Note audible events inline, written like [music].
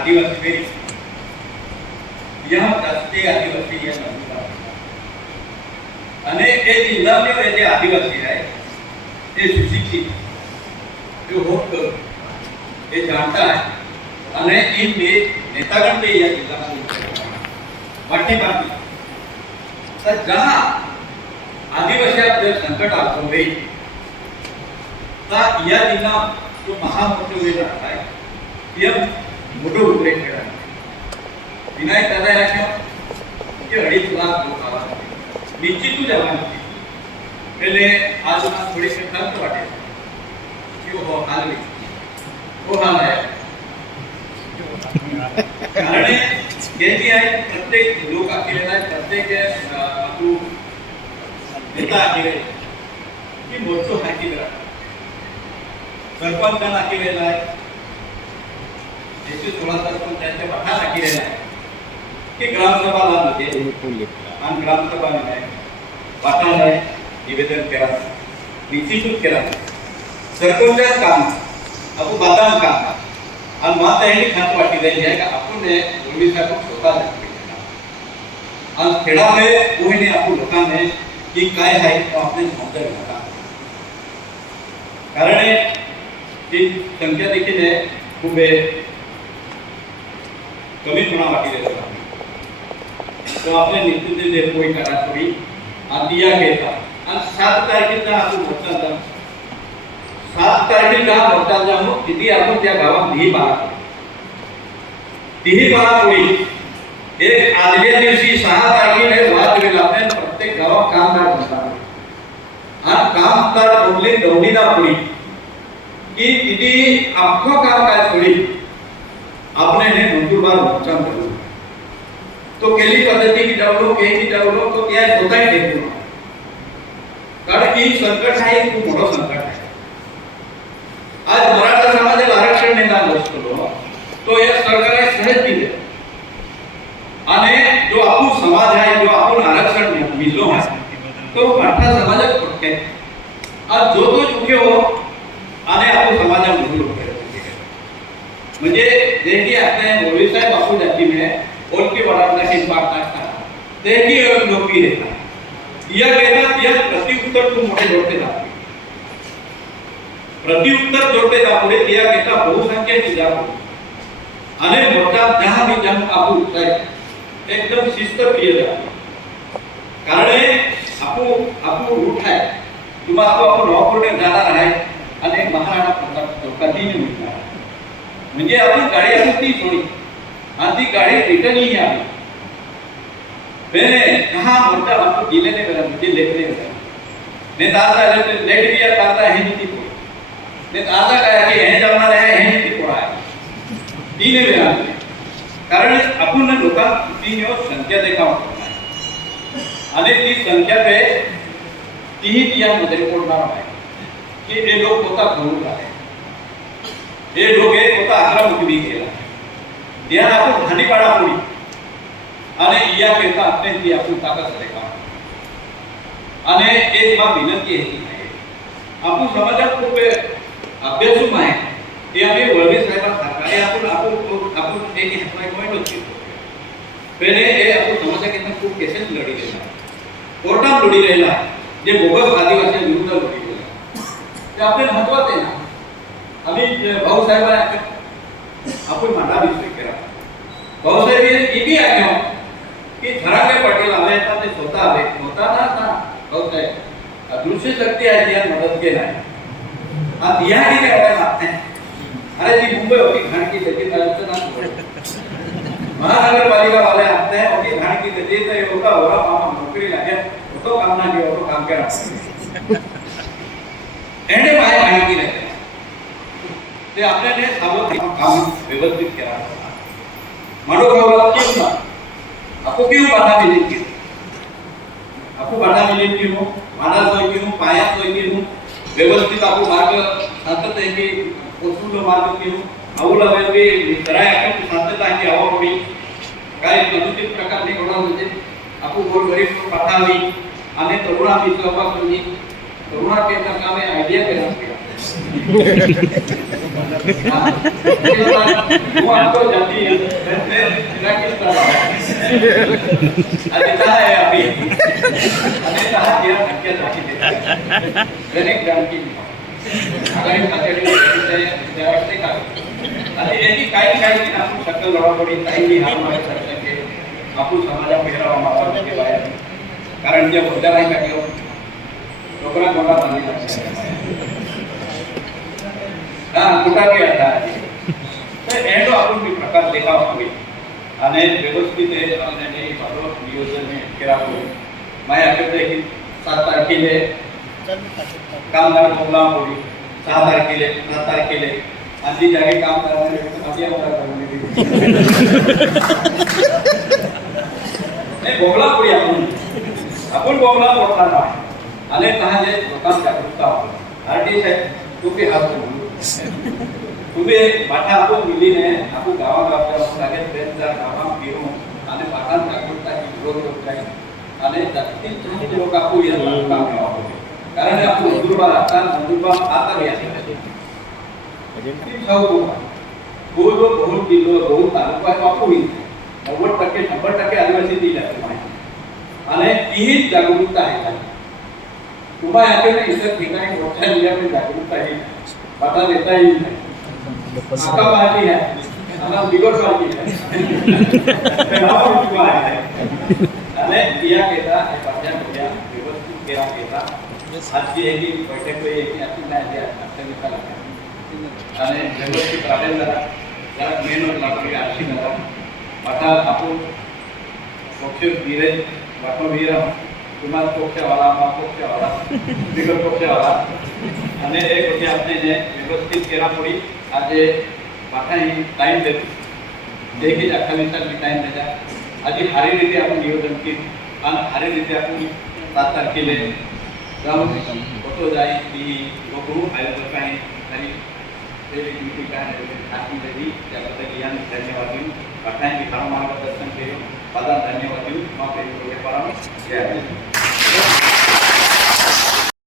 आदिवासी में यहाँ दसते आदिवासी या नंदुरबार અને એ જિલ્લામાં જે આદિવાસી રહે એ સુશિક્ષિત जो होप ये जानता है અને इन બે नेतागण पे यह जिला को बढ़ती बढ़ती तर जहाँ आदिवासी जर संकट आतो होईल तर या जिल्हा जो महामोठे वेळ राहत आहे यह मोठं उद्रेक खेळा विनायक दादा या કે અઢી લાખ લોકો આવા નિશ્ચિત જ આવવાનું છે એટલે આ જમા થોડી ખર્ચ વાટે કે હો હાલ ઓ હાલ આયા कारण यांनी आहे प्रत्येक लोक आखिलेला आहे प्रत्येक अं, आपू नेता आखिले की मोठो हाकी करा सरपंचांना आखिलेला आहे एकशे सोळा सरपंच त्यांच्या पठार आखिलेला आहे की ग्रामसभा लावते आणि ग्रामसभा आहे निवेदन करा निश्चित केला सरपंच काम आपण बांधकाम काम आणि माता यांनी खात वाटलेली आहे का आपण हे। ओळखीसाठी स्वतः दाखवलेलं आहे. आणि कोणी आपण लोकांनी की काय आहे तो आपले समजा नका कारण हे संख्या देखील खूप आहे कमीच कोणाक वाटी देता तो आपने नित्य जे पोय काडा थोडी हातिया घेता आणि सात तारीख का आपको भरता जाता सात तारीख तारखेला भरता हम तिथे आपको क्या गावात दी बात तीही बात पोळी एक आदल्या दिवशी सहा तारखेला वाद वेळ आपण प्रत्येक गाँव काम कर गावात कामदार काम कर कामदार बोलले दौडीला पड़ी। कि तिथे आपको काम कर पड़ी आपने हे નંદુરબાર મોરચામ કર્યું તો કેલી પદ્ધતિ की डावलो केली डावलो तो त्या स्वतः देतो कारण की संकट आहे एक खूप मोठं संकट आहे आज मराठा समाजाला आरक्षण देणार नसतो तो या सरकारने सहज दिले आणि जो आपण समाज आहे जो आपण आरक्षण मिळलो आहे तो मराठा समाजात पडते आज जो तो चुके हो आणि आपण समाजामध्ये लोक म्हणजे जेही आपल्या मोदी साहेब बापू जाती में और के बढ़ाना के बात ना तेही लोक रहता यह कहना यह प्रति उत्तर तुम मोठे जोड़ते जाते प्रति उत्तर जोड़ते जापुढे त्या घेता बहुसंख्येची जापू आणि मोठा दहा बी जम आपू उत्तर एकदम शिस्तप्रिय जापू कारण हे आपू आपू रूट आहे किंवा आपू आपण वापरणे जाणार आहे आणि महाराणा प्रताप चौकातीने मिळणार म्हणजे आपली गाडी आली ती थोडी ती गाडी रिटर्नही आली बेने कहा मोठा आपको दिलेले करा म्हणजे लेखले करा। ने दादा ने लेट भी आता है नीति को ने दादा काय की हे जाणार आहे हे। नीति को आहे तीन वेळा कारण आपण लोकां तीन वेळ संख्या देखा आणि ती संख्या पे तीही तियामध्ये पडणार आहे की हे लोक होता करून आहे हे। लोक एक होता अकरा मुकमी केला त्या आपण हानीपाडा पोळी आणि या करता अत्यंत आपण ताकद रेखा आणि एक बा विनंती आहे आपण समाजात खूप अभ्यासूम आहे ते आम्ही वळवे साहेबांसारखा हे आपण आपण आपण एक हेल्पलाईन पॉईंट होती पहिले हे आपण समाजाकडनं खूप केसेस लढिलेला आहे कोर्टात लढिलेला आहे जे बोगस आदिवासी विरुद्ध लढिलेला आहे ते आपले महत्वाचे आहे ना आम्ही भाऊसाहेब आपण मांडा विषय केला भाऊसाहेब हे बी आहे की थराके पाटील आले तर ते स्वतः आले, स्वतः ना ना भाऊसाहेब दृश्य शक्ती आहे ती मदत केला आणि या एवढ्या लागत नाही अरे ती मुंबई होती घाणकी त्याची त्याचं नाव महानगरपालिका वाले आते हैं होती घाणकी त्याची तर एवढा होरा मामा, नोकरी लागेल होतो काम ना घेऊ होतो काम करा। एंडे बाहेर माहिती नाही। ते आपल्याने सावध काम व्यवस्थित करा। मनोभावाला केव्हा ना आपको क्यों बाधा मिलेगी आपको बाधा मिलेगी हो माना सोय की पाया सोय की व्यवस्थित आपको मार्ग शांतता है कि वसूल मार्ग की अवला वेळी तराय आपण शांतता आहे की आवडी काय अनुचित प्रकार नाही होणार म्हणजे आपण गोर गरीब पाठावी आणि तरुणा मी सहभाग म्हणजे तरुणा के कामे आयडिया केला હા. હું आपको जाती है मैं मैं किस तरह अरे कहा है अभी अरे कहा किया धक्के धक्के देता दरेक गांधी बाहेर कारण जे मुद्दा नाही टाकलो लोकांना मोठा पाणी हा कुठा की आता तर एंडो आपण मी प्रकार देखावा हवे आणि व्यवस्थित हे। त्यांनी सर्व नियोजन हे केरावं माझ्या आकडे की सात तारखेले कामगार बोलला होळी सहा तारखेले सात तारखेले आधी जागे काम नाही बोगला पुढे आपण आपण बोगला मोठा ना आणि तहा जे लोकांना जागरूकता आरटी साहेब तुम्ही हात [laughs] तुम्ही बाटा आपण मिली ने आपण गावागावच्या सगळ्यात ट्रेनचा गावात फिरून आणि बाटांत जागरूकता ही विरोध आहे आणि जास्तीत जास्त लोक आपण या काम करावं कारण आपण नंदुरबार आता नंदुरबार आता या बहुत बहुत जिल्हो बहुत तालुका बापू नव्वद टक्के शंभर टक्के आदिवासी ती जास्त आणि तीही जागरूकता आहे. तुम्हाला याकडे इतर ठिकाणी मोठ्या जिल्ह्यामध्ये जागरूकता आहे मतलब पता देता ही नहीं है। आपका पार्टी है हमारा बिगड़ पार्टी है। मैं नाम क्यों आया है मैं किया कहता है पार्टियाँ किया। विगत किया कहता आज की एक ही बैठे में एक ही आपकी मैं दिया आपसे निकल लगा। अरे ज़रूरत की प्रॉब्लम लगा जरा मेन और लाभ लापरी आशी लगा पता आपको पक्ष धीरे वाटो वीरा तुम्हारे पक्ष वाला हमारा पक्ष वाला बिगड़ पक्ष वाला અને એ પછી આપણે એને વ્યવસ્થિત કર્યા પડી આજે પાછા ટાઈમ દેતું જે કે અઠ્ઠાવીસ તારીખ ટાઈમ દેતા આજે સારી રીતે આપણું નિયોજન કર્યું અને સારી રીતે આપણું સાત તારીખે લે ફોટો જાય એ લોકોનું આયોજન કાંઈ કરી એવી ડ્યુટી કાંઈ આપી દેવી ત્યાં બધા જ્ઞાન ધન્યવાદ પાટણ વિધાન માર્ગદર્શન કર્યું બધા ધન્યવાદ માફ એ પરામર્શ જય